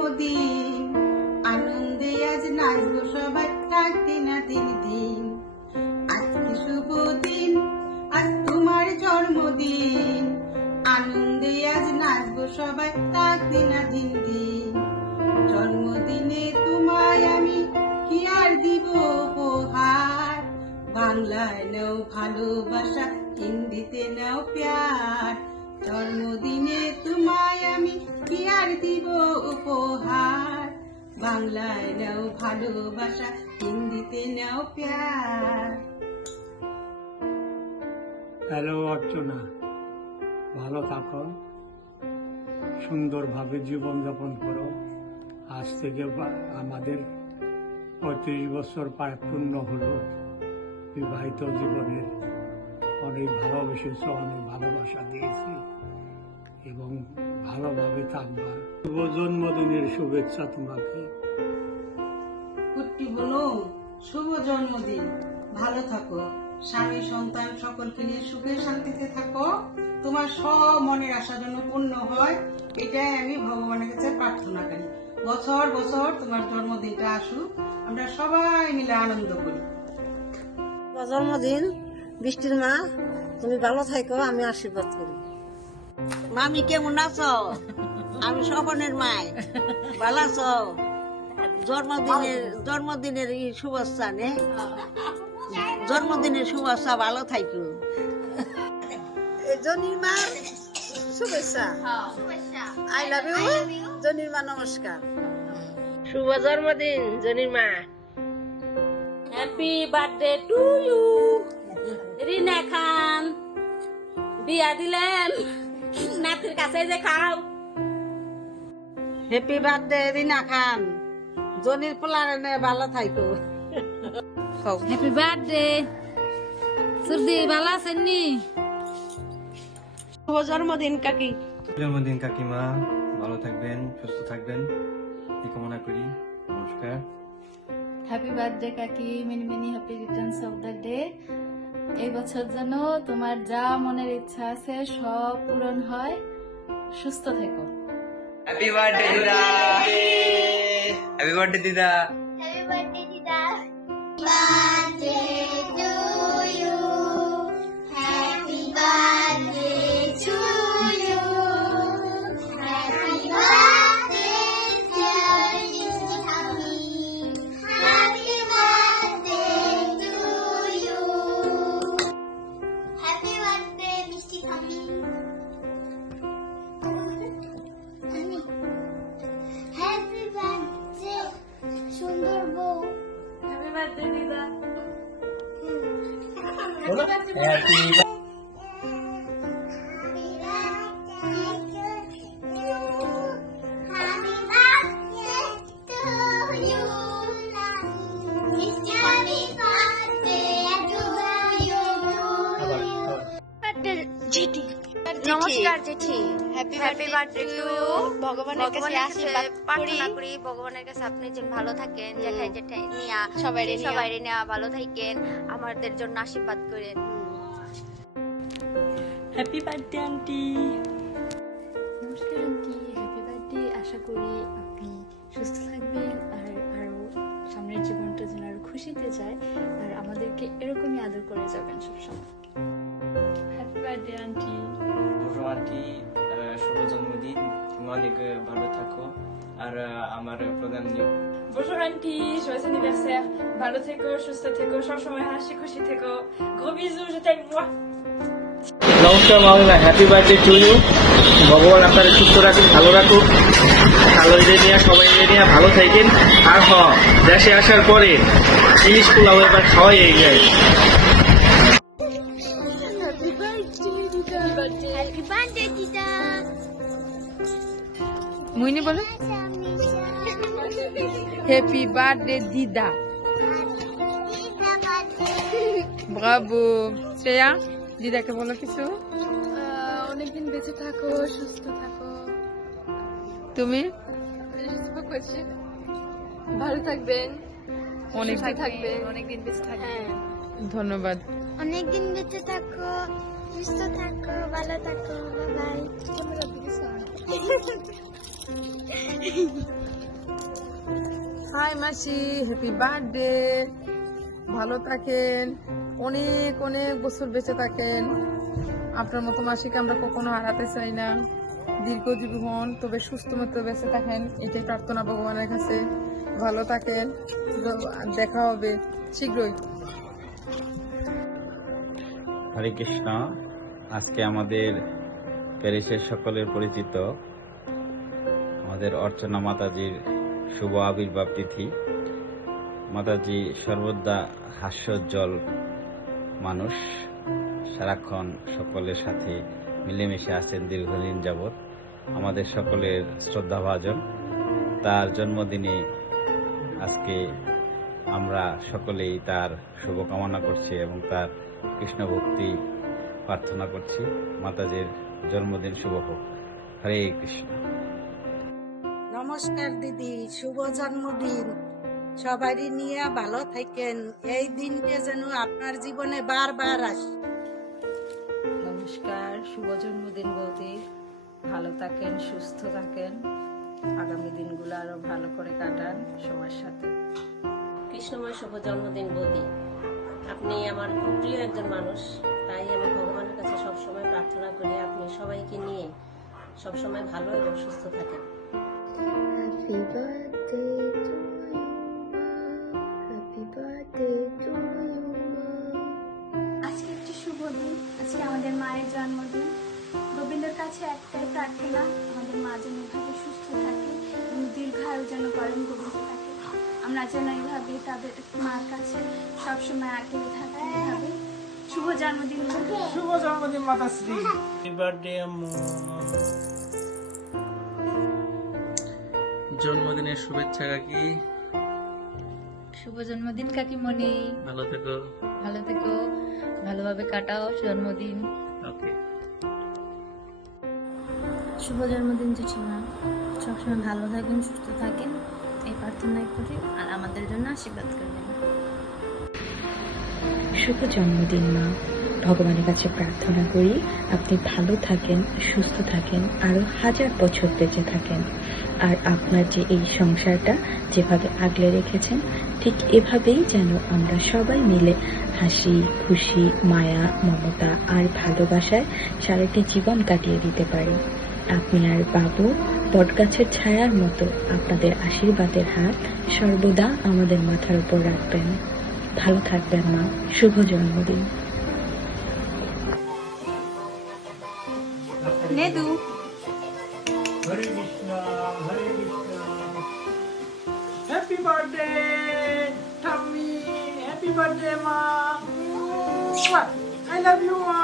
জন্মদিন, আনন্দে আজ নাচবো সবাই, রাখতে না দিন দিন। আজকে শুভ দিন, আজ তোমার জন্মদিন, আনন্দে আজ নাচবো সবাই, রাখতে না দিন দিন। জন্মদিনে তোমায় আমি কি আর দিব উপহার, বাংলায় নাও ভালোবাসা, হিন্দিতে নাও প্যার। জন্মদিনে তোমায় আমি কি আর দিব উপহার, বাংলায় নাও ভালোবাসা, হিন্দিতে নাও প্যার। হ্যালো অর্চনা, ভালো থাকো, সুন্দরভাবে জীবনযাপন করো। আজ থেকে আমাদের 35 বছর প্রায় পূর্ণ হলো বিবাহিত জীবনের। অনেক ভালোবেসেছ, অনেক ভালোবাসা দিয়েছি এবং ভালোভাবে থাকবা। শুভ জন্মদিনের শুভেচ্ছা তোমাকে। কুট্টি বোনো, শুভ জন্মদিন, ভালো থাকো, স্বামী সন্তান সকলকে নিয়ে সুখে শান্তিতে থাকো, তোমার সব মনের আশা যেন পূর্ণ হয়, এটাই আমি ভগবানের কাছে প্রার্থনা করি। বছর বছর তোমার জন্মদিনটা আসুক, আমরা সবাই মিলে আনন্দ করি। জন্মদিন বৃষ্টির মা, তুমি ভালো থাকো, আমি আশীর্বাদ করি। মামি কেমন আছো? আমি স্বপনের মাই, ভালো আছো? জন্মদিনের এই শুভেচ্ছা নে, জন্মদিনের শুভেচ্ছা, ভালো থাকো। জনির মা শুভেচ্ছা, আই লাভ ইউ। জনির মা নমস্কার, শুভ জন্মদিন জনির মা। Happy birthday to you. Rina Khan বিয়া দিলেন, নাতির কাছে যে খাও। হ্যাপি বার্থডে রিনা খান, জনির পোলারে ভালো থাকো। হ্যাপি বার্থডে সুরদি, ভালো আছেন নি? শুভ জন্মদিন কাকি। জন্মদিন কাকিমা, ভালো থাকবেন, সুস্থ থাকবেন এই কামনা করি। নমস্কার। হ্যাপি বার্থডে কাকি, many many happy Returns of the day. এই বছর যেন তোমার যা মনের ইচ্ছা আছে সব পূরণ হয়, সুস্থ থেকো। হ্যাপি বার্থডে দিদা, হ্যাপি বার্থডে দিদা, Happy birthday, Dida. Birthday to you. Happy birthday to you. Happy birthday, dear Mr. Kami. Happy birthday to you. Happy birthday, Mr. Kami. Happy birthday, সুন্দর বউ। হ্যাপি বার্থডে দিদা। নমস্কার জেঠি, happy birthday to you. ভগবানের কাছে আশীর্বাদ প্রার্থনা করি, ভগবানের কাছে আপনি যেন ভালো থাকেন, জেঠাই জেঠাই নিয়া সবাই নিয়া ভালো থাকেন, আমাদের জন্য আশীর্বাদ করেন। Happy birthday aunty. নমস্কার আন্টি, হ্যাপি বার্থডে। আশা করি আপনি সুস্থ থাকবেন আর আরো সামনের জীবনটা যেন আরো খুশিতে যায়, আর আমাদেরকে এরকমই আদর করে যাবেন সবসময়। Happy birthday aunty. বড় আন্টি, শুভ জন্মদিন, তুমি অনেক ভালো থাকো আর আমার প্রধান নিয়োগ। Bonjour Anki, joyeux anniversaire. ভালো থেকো, সুস্থ থেকো, সবসময় হাসি খুশি থেকো। Gros bisous, je t'aime moi. নমস্কার মামা, হ্যাপি বার্থডে টু ইউ। ভগবান আপনারা সুস্থ রাখুন, ভালো রাখুন, খালুদের নিয়ে সবাই নিয়ে ভালো থাকেন। আর দেশে আসার পরে জিনিস পোলাও এবার খাওয়াই যায়। হ্যাপি বার্থডে দিদা। মুইনি বলো হ্যাপি বার্থডে দিদা। ব্রাভো। শ্রেয়া, দিদাকে বলো কিছু। অনেকদিন বেঁচে থাকো, সুস্থ থাকো। তুমি ভালো থাকবেন, অনেক থাকবেন, অনেকদিন বেঁচে থাকবেন। ধন্যবাদ। অনেকদিন বেঁচে থাকো, সুস্থ থাকো, ভালো থাকো, বাই বাই। হাই মাসি, হ্যাপি বার্থডে। ভালো থাকেন, অনেক অনেক বছর বেঁচে থাকেন। আপনার মতো মাসিকে আমরা কখনো হারাতে চাই না। দীর্ঘজীবী হন, তবে সুস্থ মতো বেঁচে থাকেন, এটাই প্রার্থনা ভগবানের কাছে। ভালো থাকেন, দেখা হবে শীঘ্রই। হরে কৃষ্ণ। আজকে আমাদের প্যারিসের সকলের পরিচিত আমাদের অর্চনা মাতাজির শুভ আবির্ভাব তিথি। মাতাজি সর্বদা হাস্যোজ্জ্বল মানুষ, সারাক্ষণ সকলের সাথে মিলেমিশে আছেন দীর্ঘদিন যাবৎ, আমাদের সকলের শ্রদ্ধাভাজন। তার জন্মদিনে আজকে আমরা সকলেই তার শুভকামনা করছি এবং তার কৃষ্ণ ভক্তি প্রার্থনা করছি। মাতাজির জন্মদিন শুভ হোক। হরে কৃষ্ণ। নমস্কার দিদি, শুভ জন্মদিন। সবারই নিয়ে ভালো থাকেন, এই দিনটা যেন আপনার জীবনে বারবার আসে। নমস্কার, শুভ জন্মদিন বৌদি। ভালো থাকেন, সুস্থ থাকেন, আগামী দিনগুলো আরো ভালো করে কাটান সবার সাথে। কৃষ্ণময় শুভ জন্মদিন বৌদি। আপনি আমার খুব প্রিয় একজন মানুষ, তাই আমি ভগবানের কাছে সবসময় প্রার্থনা করি আপনি সবাইকে নিয়ে সবসময় ভালো এবং সুস্থ থাকেন। আজকে একটি শুভ দিন, আজকে আমাদের মায়ের জন্মদিন। গোবিন্দের কাছে একটাই প্রার্থনা, আমাদের মা যেন এভাবে সুস্থ থাকে এবং দীর্ঘায়ু যেন করেন গোবিন্দ তাকে। আমরা যেন এইভাবে তাদের মার কাছে সবসময় আটকে থাকি। এইভাবে শুভ জন্মদিন। শুভ জন্মদিন মাতাশ্রী। হ্যাপি বার্থডে আম্মু। জন্মদিনের শুভেচ্ছা কাকি। শুভ জন্মদিন কাকিমণি, ভালো থেকো। ভালো থেকো, ভালোভাবে কাটাও জন্মদিন। ওকে। শুভ জন্মদিন জেঠিমা, সবসময় ভালো থাকেন, সুস্থ থাকেন, এই প্রার্থনাই করি, আর আমাদের জন্য আশীর্বাদ করবেন। শুভ জন্মদিন মা, ভগবানের কাছে প্রার্থনা করি আপনি ভালো থাকেন, সুস্থ থাকেন, আরো 1000 বছর বেঁচে থাকেন। আর আপনার যে এই সংসারটা যেভাবে আগলে রেখেছেন, ঠিক এভাবেই যেন আমরা সবাই মিলে হাসি খুশি, মায়া মমতা আর ভালোবাসায় সারাটি জীবন কাটিয়ে দিতে পারি। আপনি আর বাবু বটগাছের ছায়ার মতো আপনাদের আশীর্বাদের হাত সর্বদা আমাদের মাথার উপর রাখবেন। ভালো থাকবেন মা, শুভ জন্মদিন। নেদু। হরে কৃষ্ণ, হরে কৃষ্ণ। হ্যাপি বার্থডে ঠাম্মি, হ্যাপি বার্থডে মা। আই লাভ ইউ মা।